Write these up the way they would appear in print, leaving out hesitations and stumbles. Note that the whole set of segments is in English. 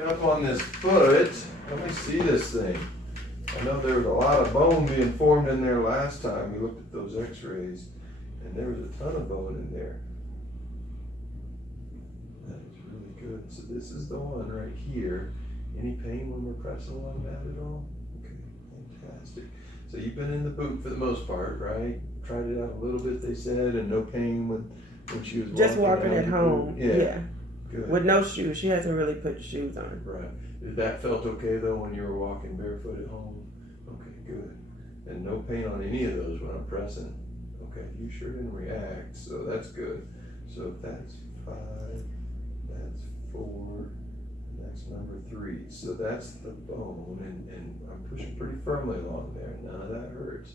checking up on this foot. Let me see this thing. I know there was a lot of bone being formed in there last time. We looked at those x-rays, and there was a ton of bone in there. That is really good. So this is the one right here. Any pain when we're pressing along that at all? Okay, fantastic. So you've been in the boot for the most part, right? Tried it out a little bit, they said, and no pain when she was just walking at home. Yeah. Good. With no shoes. She hasn't really put shoes on. Right. That felt okay though when you were walking barefoot at home? Okay, good. And no pain on any of those when I'm pressing? Okay, you sure didn't react, so that's good. So that's 5, that's 4, that's number 3. So that's the bone, and I'm pushing pretty firmly along there. None of that hurts.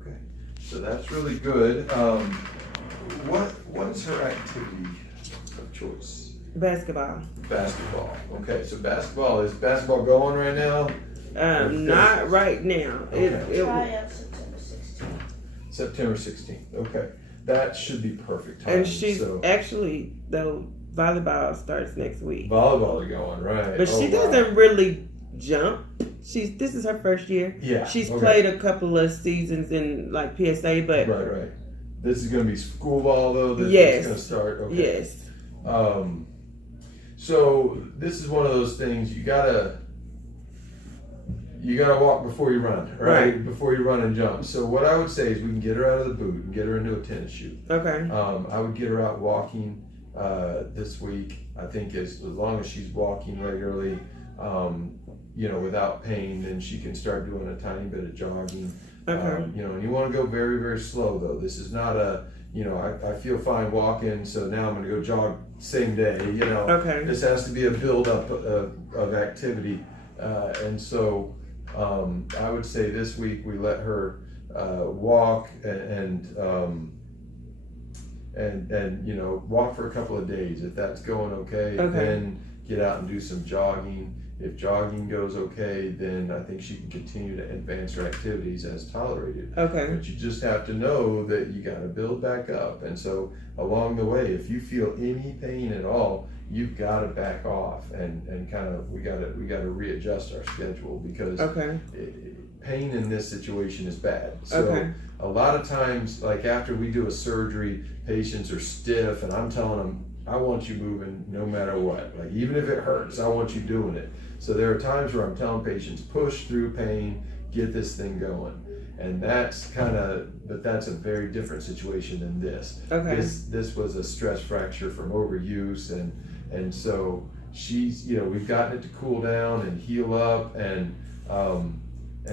Okay, so that's really good. What's her activity of choice? Basketball. Basketball. Okay, so is basketball going right now? Not right now. Okay. Try out September 16th. September 16th. Okay, that should be perfect time. And she's actually, though, volleyball starts next week. Volleyball are going, right. But she doesn't really jump. This is her first year. Yeah. She's played a couple of seasons in like PSA, but Right. This is going to be school ball though. This is Yes. going to start. Okay. yes. So this is one of those things you gotta walk before you run, right? Before you run and jump. So what I would say is we can get her out of the boot and get her into a tennis shoe. Okay. I would get her out walking this week. I think as long as she's walking regularly, without pain, then she can start doing a tiny bit of jogging. Okay. And you want to go very, very slow though. This is not I feel fine walking, so now I'm going to go jog same day. Okay. This has to be a build up of activity, and so I would say this week we let her walk and walk for a couple of days. If that's going okay, then get out and do some jogging. If jogging goes okay, then I think she can continue to advance her activities as tolerated. Okay. But you just have to know that you got to build back up. And so along the way, if you feel any pain at all, you've got to back off and kind of we got to readjust our schedule because pain in this situation is bad. So a lot of times, like after we do a surgery, patients are stiff, and I'm telling them, I want you moving no matter what. Like even if it hurts, I want you doing it. So there are times where I'm telling patients, push through pain, get this thing going. And that's a very different situation than this. Okay. This was a stress fracture from overuse, and so she's, we've gotten it to cool down and heal up, and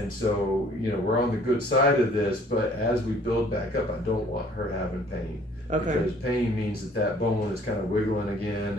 so we're on the good side of this. But as we build back up, I don't want her having pain. Okay. Because pain means that bone is kind of wiggling again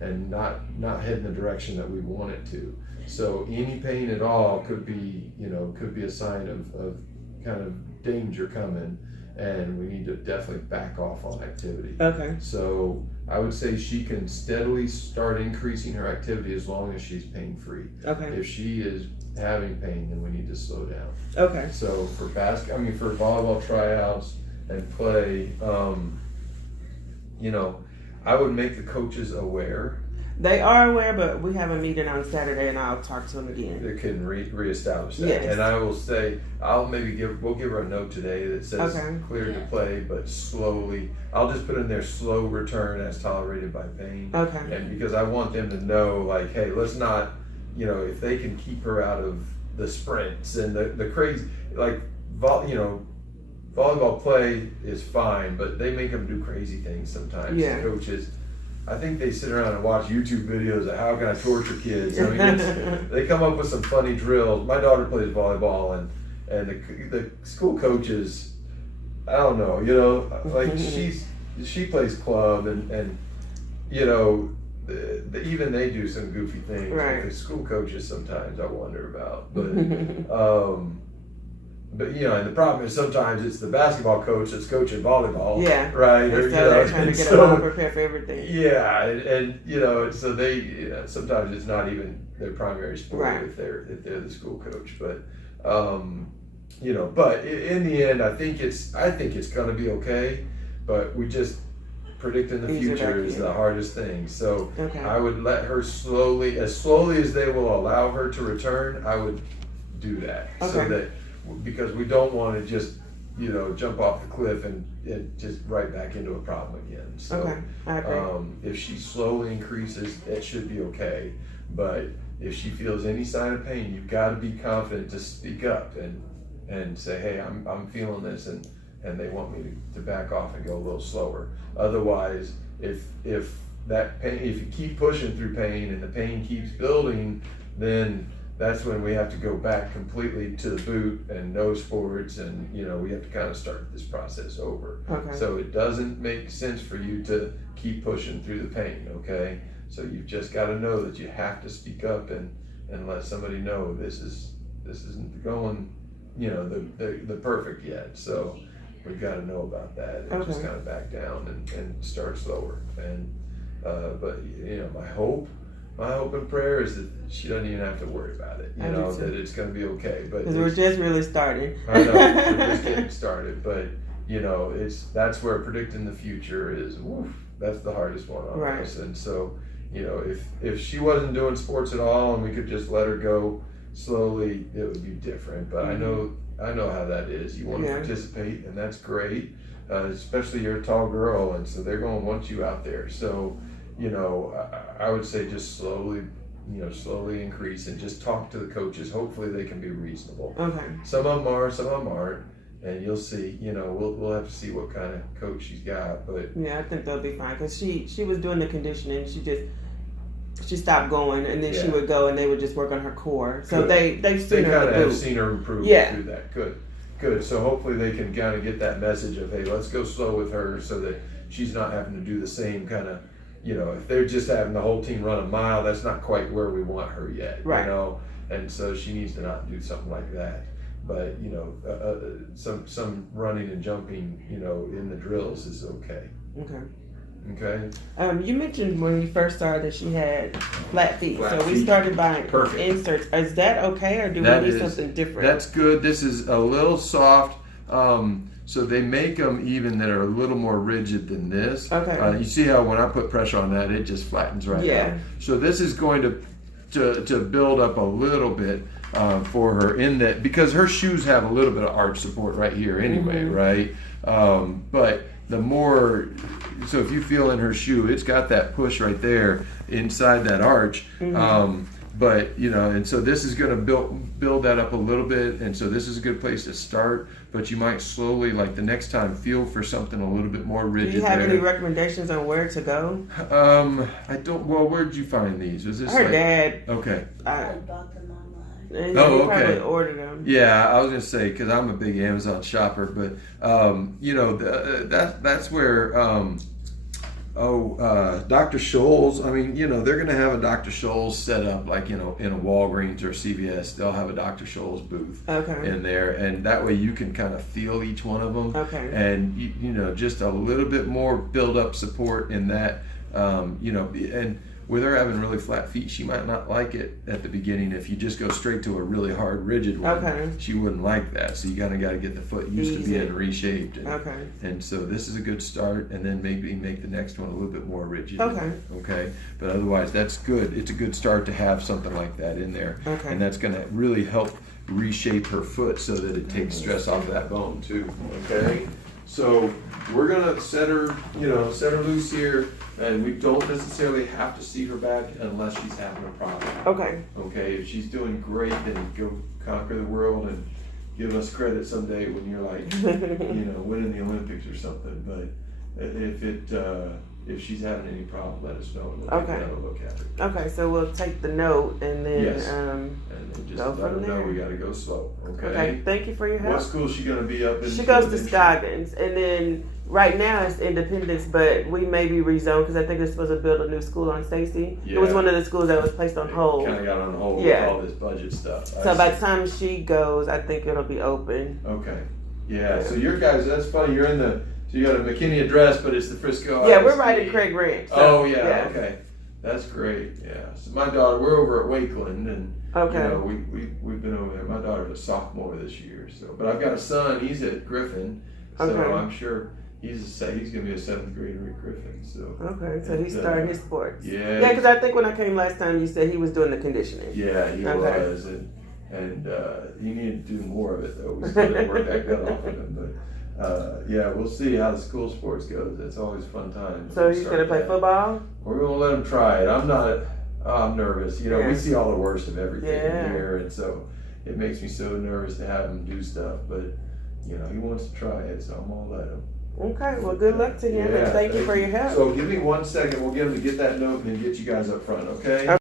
and not heading the direction that we want it to. So any pain at all could be a sign of kind of danger coming, and we need to definitely back off on activity. Okay. So I would say she can steadily start increasing her activity as long as she's pain free. Okay. If she is having pain, then we need to slow down. Okay. So for for volleyball tryouts and play, I would make the coaches aware. They are aware, but we have a meeting on Saturday, and I'll talk to them again. They can reestablish that. Yes. And I will say, we'll give her a note today that says cleared to play, but slowly. I'll just put in there slow return as tolerated by pain. Okay. And because I want them to know, like, hey, let's not, if they can keep her out of the sprints and the crazy, like, volleyball play is fine, but they make them do crazy things sometimes. Yeah. Coaches, I think they sit around and watch YouTube videos of how can I torture kids. I mean, they come up with some funny drills. My daughter plays volleyball, and the school coaches, I don't know, like she plays club, and even they do some goofy things. Right. Like the school coaches sometimes I wonder about, but. But and the problem is sometimes it's the basketball coach that's coaching volleyball. Yeah. Right. So they're trying to get them all prepared for everything. Yeah, and so they sometimes it's not even their primary sport if they're the school coach. But but in the end, I think it's going to be okay. But we just predicting the Easier future back is in. the hardest thing. So Okay. I would let her slowly as they will allow her to return, I would do that. So Okay. that, because we don't want to just, jump off the cliff and just right back into a problem again. So Okay, I agree. if she slowly increases, it should be okay. But if she feels any sign of pain, you've got to be confident to speak up and say, hey, I'm feeling this, and they want me to back off and go a little slower. Otherwise, if that pain, if you keep pushing through pain and the pain keeps building, then that's when we have to go back completely to the boot and no sports, and we have to kind of start this process over. Okay. So it doesn't make sense for you to keep pushing through the pain, okay? So you've just got to know that you have to speak up and let somebody know this isn't going, the perfect yet. So we've got to know about that and just Okay. kind of back down and start slower. And but my hope and prayer is that she doesn't even have to worry about it. I do too. That it's going to be okay. But Because we're just really starting. I know we're just getting started, but that's where predicting the future is. Woof, that's the hardest one on Right. us. And so, if she wasn't doing sports at all and we could just let her go slowly, it would be different. But I know how that is. You want to Yeah. participate, and that's great. Especially you're a tall girl, and so they're going to want you out there. So, I would say just slowly increase and just talk to the coaches. Hopefully they can be reasonable. Okay. Some of them are, some of them aren't, and you'll see. We'll have to see what kind of coach she's got, but Yeah, I think they'll be fine because she was doing the conditioning. She stopped going, and then she Yeah. would go, and they would just work on her core. So Good. they've they seen her kind of in the have boot. seen her improve Yeah. through that. Good. So hopefully they can kind of get that message of, hey, let's go slow with her so that she's not having to do the same kind of, if they're just having the whole team run a mile, that's not quite where we want her yet, Right. And so she needs to not do something like that. But some running and jumping, in the drills is okay. Okay. Okay. You mentioned when we first started that she had flat feet, Flat so we feet. started buying Perfect. inserts. Is that okay, or do That we need is- something different? That's good. This is a little soft. So they make them even that are a little more rigid than this. Okay. You see how when I put pressure on that, it just flattens right Yeah. out. So this is going to build up a little bit for her in that, because her shoes have a little bit of arch support right here anyway, Mhm. right? But the more, so if you feel in her shoe, it's got that push right there inside that arch. Mhm. But and so this is going to build that up a little bit, and so this is a good place to start. But you might slowly, like the next time, feel for something a little bit more Do rigid. you have there. any recommendations on where to go? I don't. Well, where did you find these? Was this Her like, dad, Okay. I bought them online. and Oh, he probably okay. ordered them. Yeah, I was gonna say because I'm a big Amazon shopper, but that's where Dr. Scholl's. I mean, they're gonna have a Dr. Scholl's set up like in a Walgreens or CVS. They'll have a Dr. Scholl's booth Okay. in there, and that way you can kind of feel each one of them. Okay. And just a little bit more build up support in that. And with her having really flat feet, she might not like it at the beginning. If you just go straight to a really hard, rigid one, Okay. she wouldn't like that. So you got to get the foot used Ease to it. being reshaped. Okay. And so this is a good start, and then maybe make the next one a little bit more rigid. Okay. Okay. But otherwise, that's good. It's a good start to have something like that in there. Okay. And that's going to really help reshape her foot so that it takes stress off that bone too. Okay. So we're gonna set her loose here, and we don't necessarily have to see her back unless she's having a problem. Okay. Okay, if she's doing great, then go conquer the world and give us credit someday when you're like, winning the Olympics or something. But if she's having any problem, let us know and we'll Okay. take another look at it. Okay, so we'll take the note and then Yes. And then just Go let her from know there. we gotta go slow. okay. Thank you for your help. What school is she gonna be up in? She goes to Scoggins, and then right now it's Independence, but we may be rezoned because I think they're supposed to build a new school on Stacy. It was Yeah. one of the schools that was placed on hold. Kind of got on hold Yeah. with all this budget stuff. So by the time she goes, I think it'll be open. Okay. Yeah. So your guys, that's funny. You're in so you got a McKinney address, but it's the Frisco. Yeah, we're ISD. right at Craig Ranch. so, Oh yeah. Okay. That's great. Yeah. So my daughter, we're over at Wakeland, and Okay. we've been over there. My daughter's a sophomore this year. So, but I've got a son. He's at Griffin. So Okay. I'm sure He's gonna be a 7th grader at Griffin. So Okay, so he's And, starting his sports. yeah, Yeah, because I think when I came last time, you said he was doing the conditioning. yeah, he Okay. was, and he needed to do more of it though. We still didn't work that good off of him, but yeah, we'll see how the school sports goes. It's always fun times. So he's gonna play football. We're gonna let him try it. I'm nervous. You know, Yeah. we see all the worst of everything Yeah. here, and so it makes me so nervous to have him do stuff. But you know, he wants to try it, so I'm gonna let him. Okay, well, good luck to him, Yeah, and thank you for your help. So give me 1 second. We'll get him to get that note and then get you guys up front, okay?